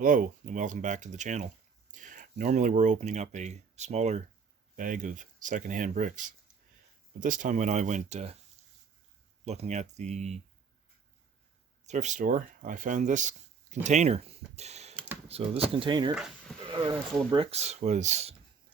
Hello and welcome back to the channel. Normally we're opening up a smaller bag of secondhand bricks, but this time when I went looking at the thrift store, I found this container. So this container full of bricks was,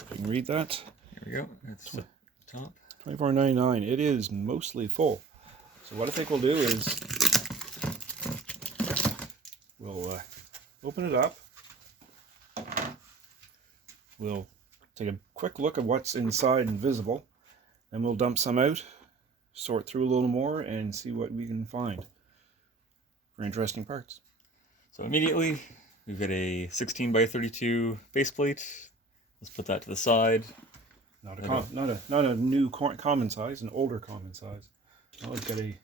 if you can read that, Here we go. That's the top. $24.99. It is mostly full. So what I think we'll do is we'll open it up. We'll take a quick look at what's inside and visible, then we'll dump some out, sort through a little more, and see what we can find for interesting parts. So immediately, we've got a 16 by 32 base plate. Let's put that to the side. Not a new common size, an older common size. Oh, it's got a.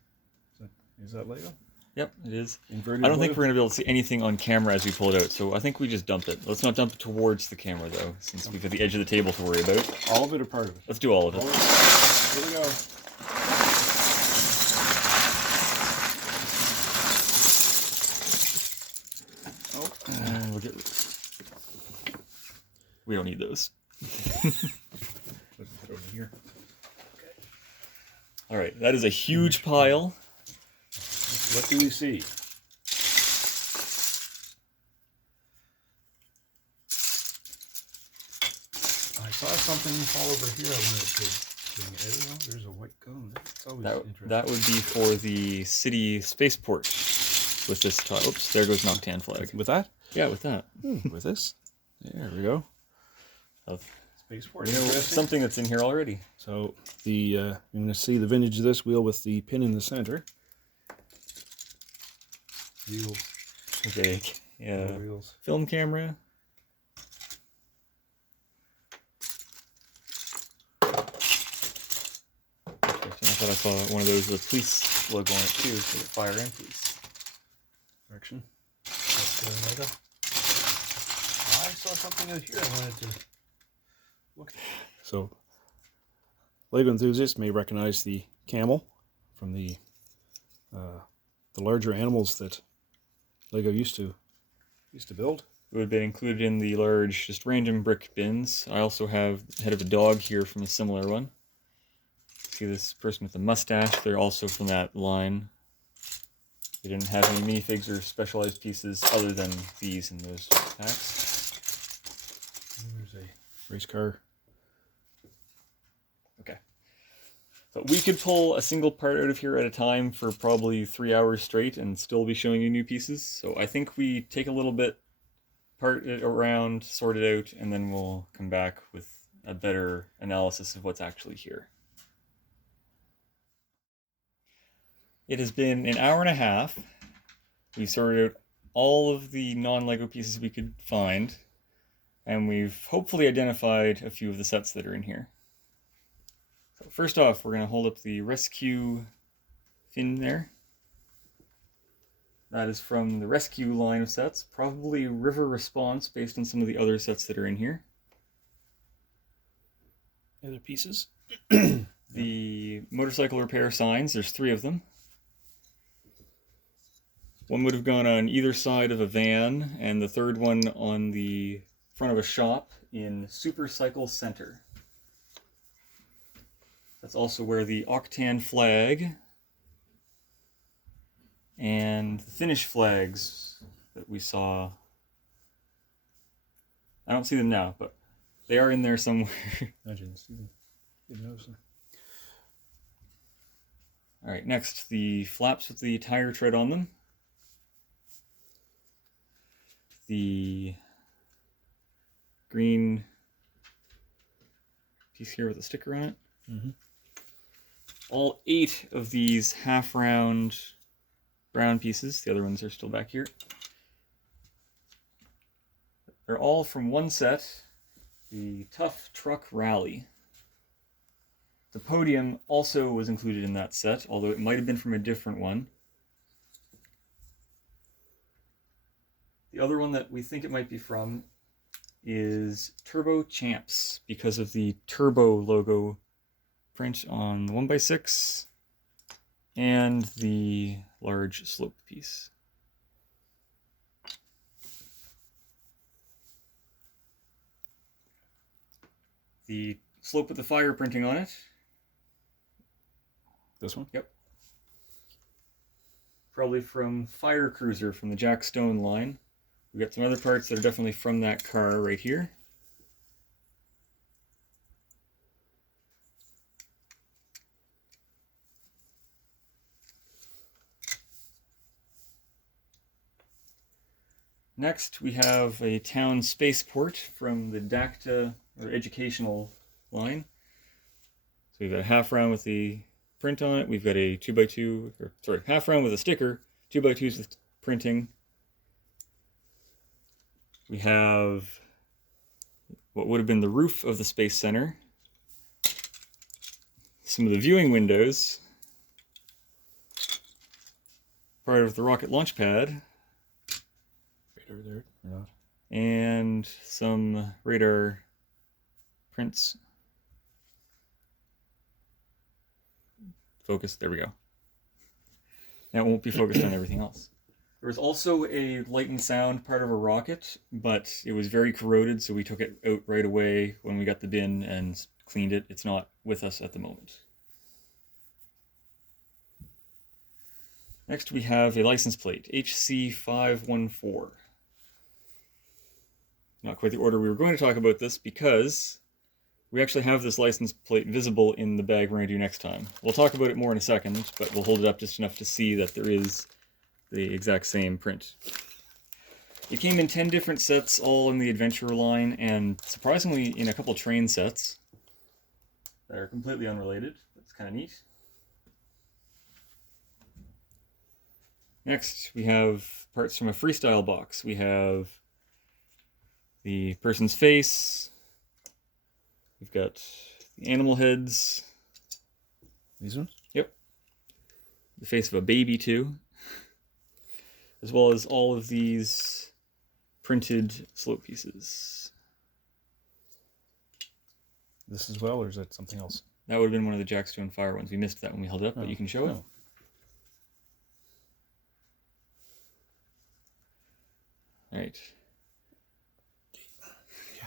Is that Lego? Yep, it is. Inverted I don't think Lego? we're going to be able to see anything on camera as we pull it out, so I think we just dump it. Let's not dump it towards the camera, though, since we've got the edge of the table to worry about. All of it or part of it? Let's do all of it. Here we go. Oh, we'll get... We don't need those. Let's put it over here. All right, that is a huge pile. What do we see? I saw something fall over here. I wanted to bring it out. There's a white cone. That's always interesting. That would be for the city spaceport with this tile. Oops, there goes Noctan flag. With that? Yeah, with that. With this? There we go. Spaceport. You know, something that's in here already. So you're going to see the vintage of this wheel with the pin in the center. Wheels. Okay. Yeah. Wheels. Film camera. I thought I saw one of those with a police logo on it too, for the fire and police. Direction. I saw something out here I wanted to look at. So, Lego enthusiasts may recognize the camel from the larger animals that Lego used to build. It would have been included in the large, just random brick bins. I also have the head of a dog here from a similar one. See this person with the mustache, they're also from that line. They didn't have any minifigs or specialized pieces other than these in those packs. There's a race car. Okay. So we could pull a single part out of here at a time for probably 3 hours straight and still be showing you new pieces. So I think we take a little bit, part it around, sort it out, and then we'll come back with a better analysis of what's actually here. It has been an hour and a half. We've sorted out all of the non-Lego pieces we could find, and we've hopefully identified a few of the sets that are in here. So first off, we're going to hold up the Rescue fin there. That is from the Rescue line of sets, probably River Response based on some of the other sets that are in here. Other pieces? The motorcycle repair signs, there's 3 of them. One would have gone on either side of a van, and the third one on the front of a shop in Super Cycle Center. That's also where the Octan flag and the Finnish flags that we saw. I don't see them now, but they are in there somewhere. I didn't see them. Didn't notice them. Alright, next, the flaps with the tire tread on them. The green piece here with a sticker on it. Mm-hmm. All 8 of these half-round brown pieces, the other ones are still back here. They're all from one set, the Tough Truck Rally. The podium also was included in that set, although it might have been from a different one. The other one that we think it might be from is Turbo Champs, because of the Turbo logo print on the 1x6 and the large sloped piece. The slope with the fire printing on it. This one? Yep. Probably from Fire Cruiser from the Jack Stone line. We've got some other parts that are definitely from that car right here. Next, we have a town spaceport from the DACTA, or educational line. So we've got a half round with the print on it. We've got a 2x2, or sorry, half round with a sticker, 2x2s with printing. We have what would have been the roof of the Space Center. Some of the viewing windows. Part of the rocket launch pad. Radar there, or not? And some radar prints. Focus, there we go. That won't be focused on everything else. There was also a light and sound part of a rocket, but it was very corroded, so we took it out right away when we got the bin and cleaned it. It's not with us at the moment. Next we have a license plate, HC514. Not quite the order we were going to talk about this because we actually have this license plate visible in the bag we're going to do next time. We'll talk about it more in a second, but we'll hold it up just enough to see that there is the exact same print. It came in 10 different sets, all in the Adventure line, and surprisingly in a couple train sets that are completely unrelated. That's kind of neat. Next, we have parts from a freestyle box. We have the person's face. We've got the animal heads. These ones? Yep. The face of a baby, too. As well as all of these printed slope pieces. This as well, or is that something else? That would have been one of the Jack Stone Fire ones. We missed that when we held it up, but you can show it. Right. Yeah.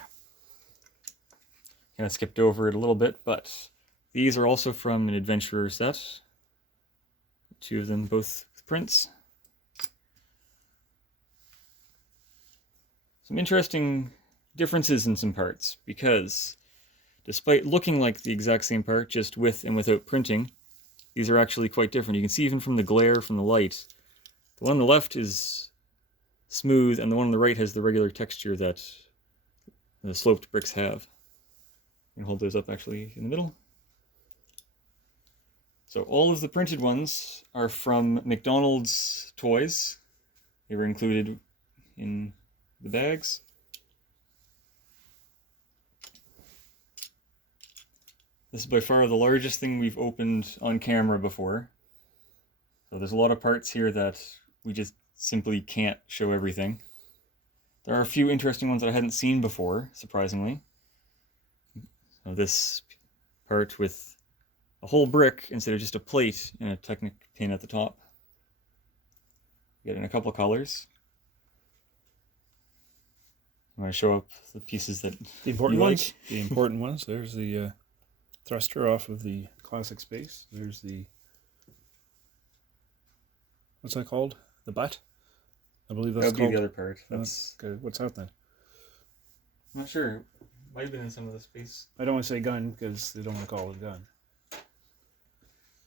Kind of skipped over it a little bit, but these are also from an Adventurer set. Two of them, both with prints. Some interesting differences in some parts, because despite looking like the exact same part, just with and without printing, these are actually quite different. You can see even from the glare from the light, the one on the left is smooth, and the one on the right has the regular texture that the sloped bricks have. You can hold those up actually in the middle. So all of the printed ones are from McDonald's toys. They were included in the bags. This is by far the largest thing we've opened on camera before. So there's a lot of parts here that we just simply can't show everything. There are a few interesting ones that I hadn't seen before, surprisingly. So this part with a whole brick instead of just a plate and a Technic pin at the top. Get in a couple colors. I'm going to show up the pieces that the important you ones. like. The important ones. There's the thruster off of the classic space. There's the, what's that called? The butt? I believe that's That'd called. be the other part. That's Okay, what's that then? I'm not sure. Might have been in some of the space. I don't want to say gun because they don't want to call it a gun.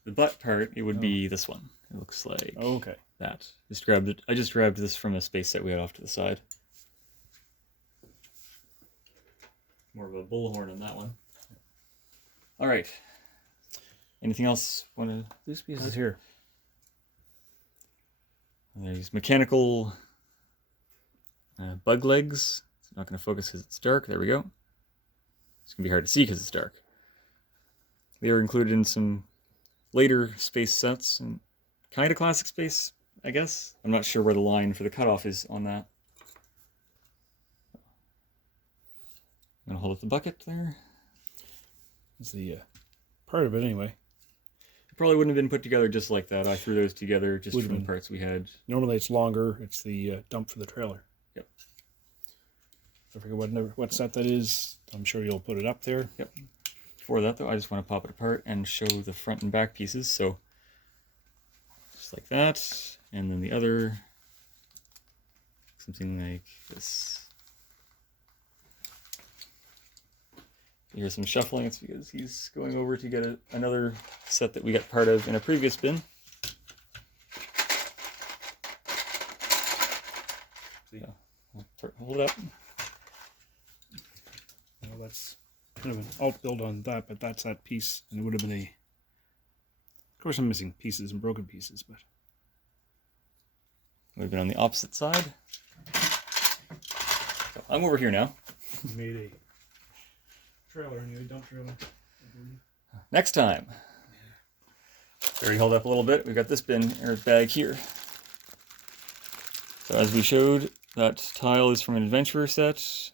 The butt part, it would be this one. It looks like Okay. that. Just grabbed it. I just grabbed this from a space set we had off to the side. More of a bullhorn on that one. All right. Anything else? Want to? These pieces here. There's mechanical bug legs. It's not going to focus because it's dark. There we go. It's going to be hard to see because it's dark. They were included in some later space sets and kind of classic space, I guess. I'm not sure where the line for the cutoff is on that. I'm going to hold up the bucket there. Is the part of it anyway. It probably wouldn't have been put together just like that. I threw those together just Would've from the been. parts we had. Normally it's longer. It's the dump for the trailer. Yep. I forget what set that is. I'm sure you'll put it up there. Yep. Before that, though, I just want to pop it apart and show the front and back pieces. So, just like that, and then the other, something like this. You hear some shuffling. It's because he's going over to get another set that we got part of in a previous bin. See? So, hold it up. Well, that's kind of an alt build on that, but that's that piece, and it would have been a. Of course, I'm missing pieces and broken pieces, but Would have been on the opposite side. So I'm over here now. you made a trailer, anyway, dump trailer. Next time. Already held up a little bit. We've got this bin or bag here. So as we showed, that tile is from an adventurer set.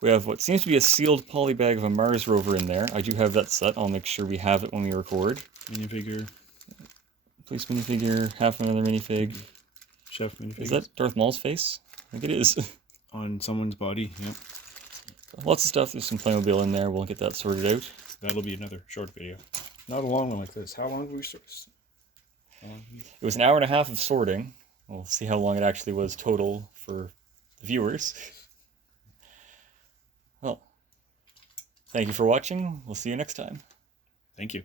We have what seems to be a sealed poly bag of a Mars rover in there. I do have that set. I'll make sure we have it when we record. Minifigure. Police minifigure, half another minifig. Chef minifigure. Is that Darth Maul's face? I think it is. On someone's body, yep. Lots of stuff. There's some Playmobil in there. We'll get that sorted out. That'll be another short video. Not a long one like this. How long did we start? It was an hour and a half of sorting. We'll see how long it actually was total for the viewers. Well, thank you for watching. We'll see you next time. Thank you.